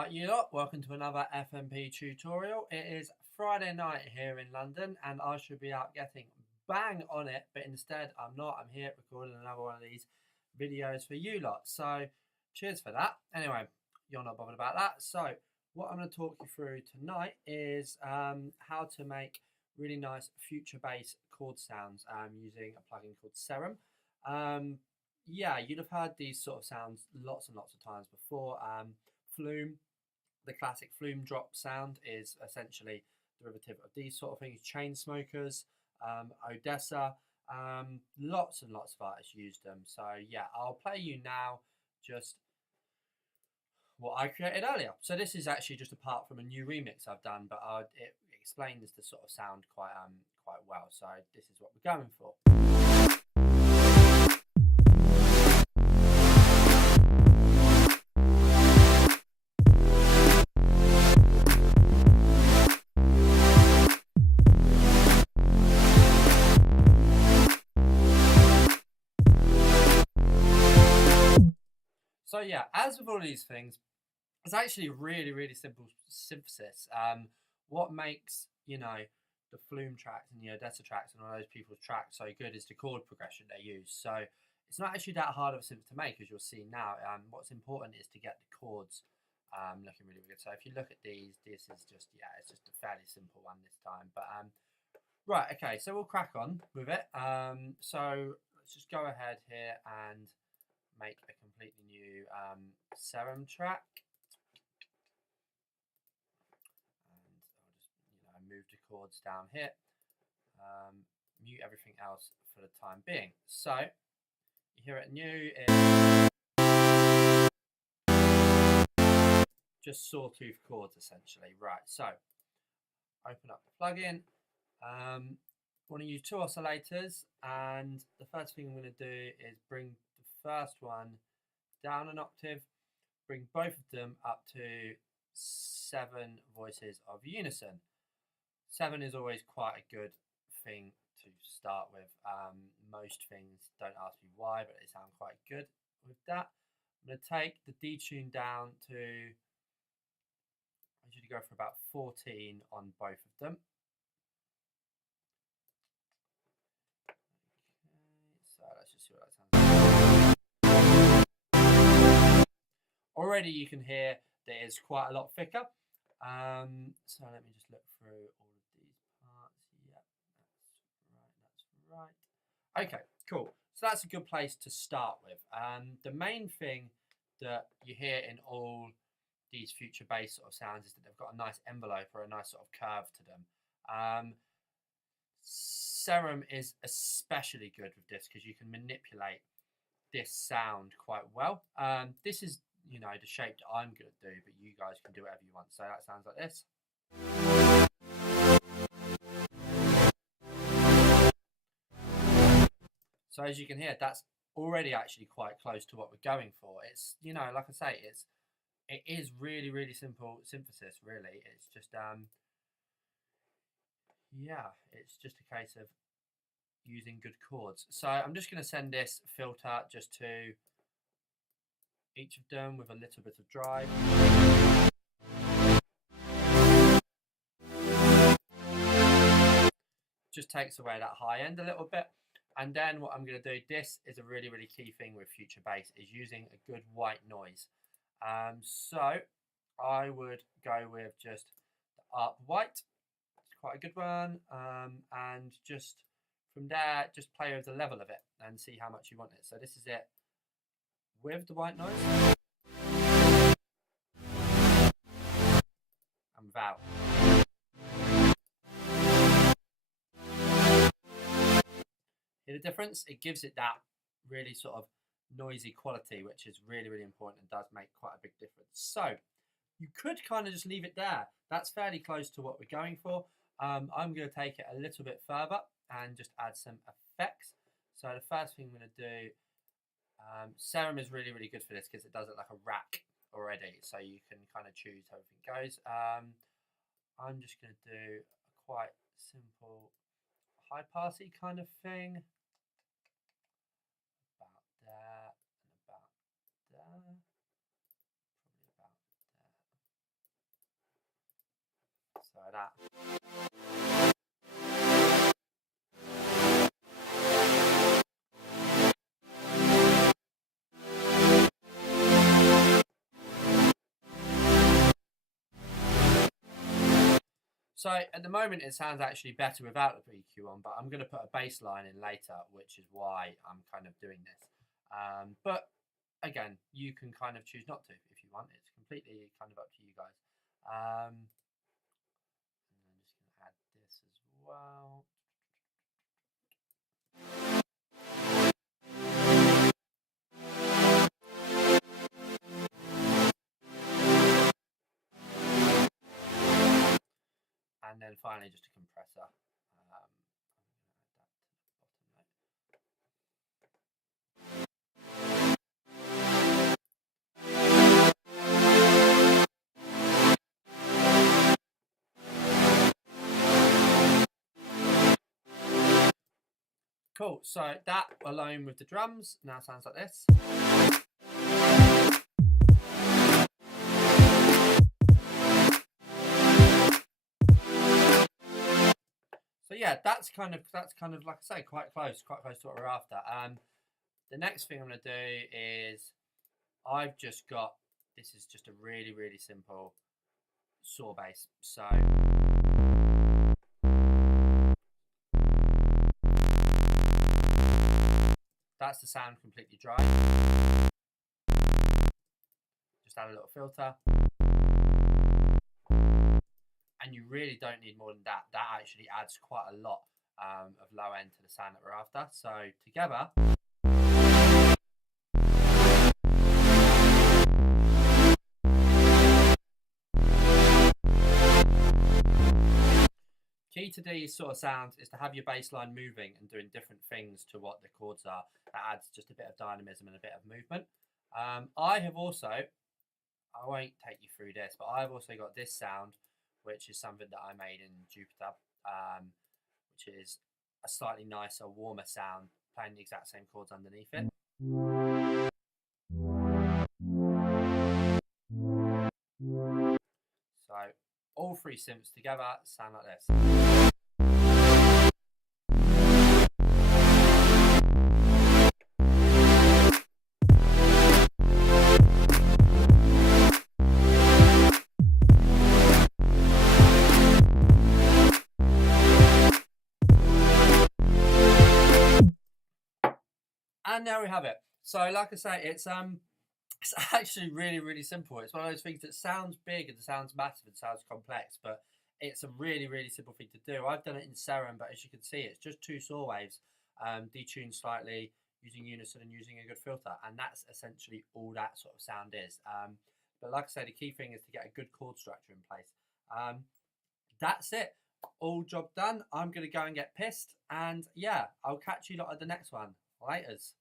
Right, you lot, welcome to another FNP tutorial. It is Friday night here in London and I should be out getting bang on it, but instead I'm not. I'm here recording another one of these videos for you lot. So cheers for that. Anyway, you're not bothered about that. So what I'm going to talk you through tonight is how to make really nice future bass chord sounds using a plugin called Serum. Yeah, you'd have heard these sort of sounds lots and lots of times before. Flume, the classic Flume drop sound, is essentially derivative of these sort of things. Chain smokers, Odesza, lots and lots of artists used them. So yeah, I'll play you now just what I created earlier. So this is actually just apart from a new remix I've done, but it explains the sort of sound quite well. So this is what we're going for. So yeah, as with all these things, it's actually really simple synthesis. What makes the Flume tracks and the Odesza tracks and all those people's tracks so good is the chord progression they use. So it's not actually that hard of a synth to make, as you'll see now. What's important is to get the chords looking really good. So if you look at these, this is just it's just a fairly simple one this time. But right, okay, so we'll crack on with it. So let's just go ahead here and make a completely new Serum track. And I'll just move the chords down here, mute everything else for the time being. So you hear it new is just sawtooth chords essentially. Right, so open up the plugin. Want to use two oscillators, and the first thing I'm going to do is bring the first one down an octave, bring both of them up to 7 voices of unison. 7 is always quite a good thing to start with. Most things, don't ask me why, but they sound quite good with that. I'm going to take the D tune down to, I usually go for about 14 on both of them. So let's just see what that sounds like. Already you can hear that it's quite a lot thicker. So let me just look through all of these parts. Yep, that's right. Okay, cool. So that's a good place to start with. The main thing that you hear in all these future bass sort of sounds is that they've got a nice envelope or a nice sort of curve to them. Serum is especially good with this because you can manipulate this sound quite well. This is the shape that I'm going to do, but you guys can do whatever you want. So that sounds like this. So as you can hear, that's already actually quite close to what we're going for. It's like I say, it is really simple synthesis. Really, it's just it's just a case of using good chords. So I'm just going to send this filter just to each of them with a little bit of drive. Just takes away that high end a little bit. And then what I'm going to do, this is a really key thing with future bass, is using a good white noise. So I would go with just the ARP white. It's quite a good one. And just from there, just play with the level of it and see how much you want it. So this is it with the white noise and without. Hear the difference? It gives it that really sort of noisy quality, which is really important and does make quite a big difference. So you could kind of just leave it there. That's fairly close to what we're going for. I'm going to take it a little bit further and just add some effects. So the first thing I'm going to do, Serum is really good for this because it does it like a rack already, so you can kind of choose how everything goes. I'm just going to do a quite simple high passy kind of thing. About there and about there. Probably about there. So that. So at the moment it sounds actually better without the EQ on, but I'm going to put a bass line in later, which is why I'm kind of doing this. But again, you can kind of choose not to if you want. It's completely kind of up to you guys. And I'm just going to add this as well. And then finally just a compressor. Cool, so that alone with the drums now sounds like this. So yeah, that's kind of like I say, quite close to what we're after. The next thing I'm going to do is I've just got, this is just a really, really simple saw bass. So that's the sound completely dry. Just add a little filter. And you really don't need more than that. That actually adds quite a lot of low end to the sound that we're after. So together. Key to these sort of sounds is to have your bass line moving and doing different things to what the chords are. That adds just a bit of dynamism and a bit of movement. I have also, I won't take you through this, but I've also got this sound, which is something that I made in Jupiter, which is a slightly nicer, warmer sound, playing the exact same chords underneath it. So all three synths together sound like this. And there we have it. So like I say, it's actually really, really simple. It's one of those things that sounds big and sounds massive and sounds complex, but it's a really, really simple thing to do. I've done it in Serum, but as you can see, it's just two saw waves, detuned slightly, using unison and using a good filter. And that's essentially all that sort of sound is. But like I say, the key thing is to get a good chord structure in place. That's it. All job done. I'm going to go and get pissed. And yeah, I'll catch you lot at the next one. Laters.